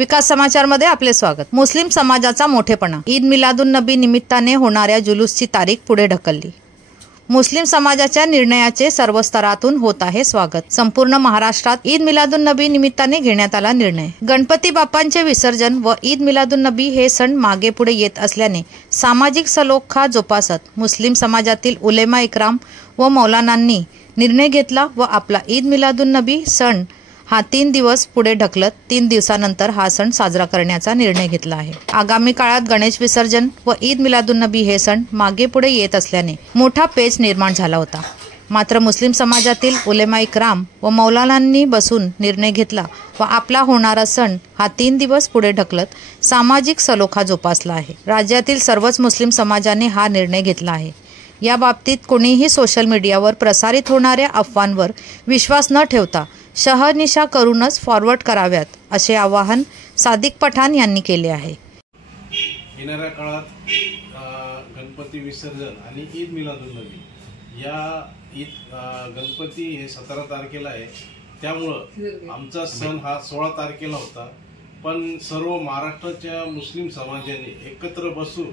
विकास समाचारमध्ये आपले स्वागत। मुस्लिम समाजाचा मोठेपणा। ईद मिलादुन नबी निमित्ताने होणाऱ्या जुलूसची तारीख पुढे ढकलली। मुस्लिम समाजाच्या निर्णयाचे सर्व स्तरातून होत आहे स्वागत। संपूर्ण महाराष्ट्रात ईद मिलादुन नबी निमित्ताने घेण्यात आला निर्णय। गणपती बाप्पांचे विसर्जन व ईद मिलादुन नबी हे सण मागे पुढे येत असल्याने सामाजिक सलोखा जोपासत मुस्लिम समाजातील उलेमा इकराम व मौलानांनी निर्णय घेतला व आपला ईद मिलादुन नबी सण हा 3 दिवस पुढे ढकलत 3 दिवसानंतर हा सण साजरा करण्याचा निर्णय घेतला आहे। आगामी काळात गणेश विसर्जन व ईद मिलादुन नबी हे सण मागे पुढे येत असल्याने मोठा पेच निर्माण झाला होता। मात्र मुस्लिम समाजातील उलेमा इकराम व मौलानांनी बसून निर्णय घेतला व आपला होणारा सण हा 3 दिवस पुढे ढकलत सामाजिक सलोखा जोपासला आहे। राज्यातील सर्वच मुस्लिम समाजाने हा निर्णय घेतला आहे। या बाबतीत कोणीही सोशल मीडियावर प्रसारित होणाऱ्या अफवांवर विश्वास न ठेवता शहनिशा करूनच फॉरवर्ड कराव्यात असे आवाहन सादिक पठाण यांनी केले आहे। येणाऱ्या काळात गणपती विसर्जन आणि ईद मिलादुन नबी या गणपती हे 17 तारखेला आहे, त्यामुळे आमचा सण हा 16 तारखेला होता। पण सर्व महाराष्ट्राच्या मुस्लिम समाजाने एकत्र बसून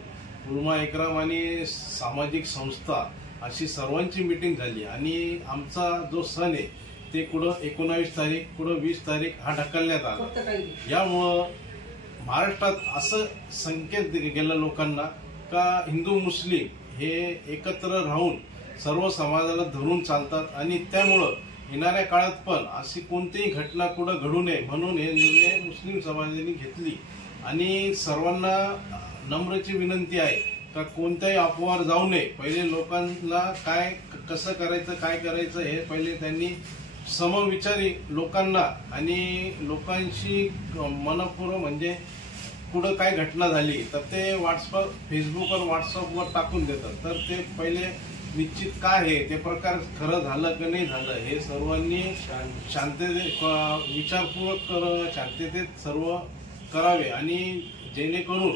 उलमा इकराम आणि सामाजिक संस्था अशी सर्वांची मीटिंग झाली आणि आमचा जो सण आहे ते कुठं 19 तारीख कुठं 20 तारीख हा ढकलण्यात आला। यामुळं महाराष्ट्रात असं संकेत गेला लोकांना का हिंदू मुस्लिम हे एकत्र राहून सर्व समाजाला धरून चालतात आणि त्यामुळं येणाऱ्या काळात पण अशी कोणतीही घटना कुठं घडू नये म्हणून हे निर्णय मुस्लिम समाजाने घेतली। आणि सर्वांना नम्रची विनंती आहे का कोणत्याही अफवावर जाऊ नये। पहिले लोकांना काय कसं करायचं काय करायचं हे पहिले त्यांनी समविचारी लोकांना आणि लोकांशी मनपूर्वक म्हणजे पुढे काय घटना झाली तर ते फेसबुकवर व्हॉट्सअपवर टाकून देतात, तर ते पहिले निश्चित काय आहे ते प्रकार खरं झालं की नाही झालं हे सर्वांनी शांततेत विचारपूर्वक शांततेत सर्व करावे आणि जेणेकरून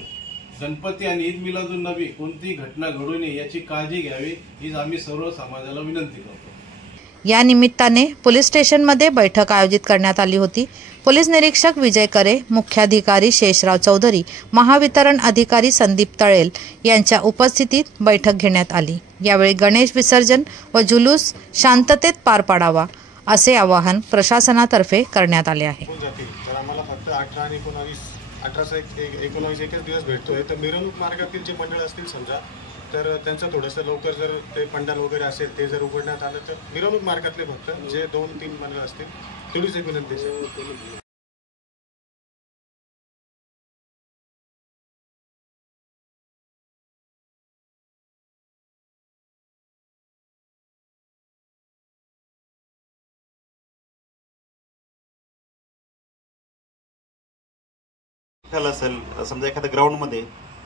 गणपती आणि ईद मिलादुन नबी कोणतीही घटना घडू नये याची काळजी घ्यावी हीच आम्ही सर्व समाजाला विनंती करतो। या निमित्ताने पोलीस स्टेशनमध्ये बैठक आयोजित करण्यात आली होती। पोलीस निरीक्षक विजय करे, मुख्याधिकारी शेषराव चौधरी, महावितरण अधिकारी संदीप तळेल यांच्या उपस्थितीत बैठक घेण्यात आली। यावेळी गणेश विसर्जन व जुलूस शांततेत पार पाडावा असे आवाहन प्रशासनातर्फे करण्यात आले आहे। आम्हाला फक्त 18 आणि 19 एकच दिवस भेटतोय, तर मिरवणूक मार्गातील जे मंडळ असतील समजा तर त्यांचं थोडंसं लवकर जर ते पंडाल वगैरे असेल ते जर उघडण्यात आलं तर मिरवणूक मार्गातले फक्त जे 2-3 मंडळ असतील तेवढीच एक विनंती आहे। असेल समजा एखाद्या ग्राउंडमध्ये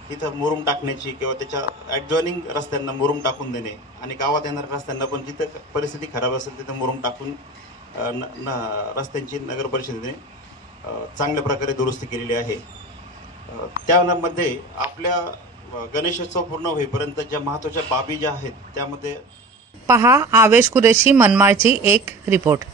तिथं मुरुम टाकण्याची किंवा त्याच्या ॲडजॉइनिंग रस्त्यांना मुरुम टाकून देणे आणि गावात येणाऱ्या रस्त्यांना पण जिथं परिस्थिती खराब असेल तिथं मुरुम टाकून रस्त्यांची नगर परिषदेने चांगल्या प्रकारे दुरुस्ती केलेली आहे। त्यामध्ये आपल्या गणेशोत्सव पूर्ण होईपर्यंत ज्या महत्त्वाच्या बाबी ज्या आहेत त्यामध्ये पहा आवेश कुरेशी मनमाडची एक रिपोर्ट।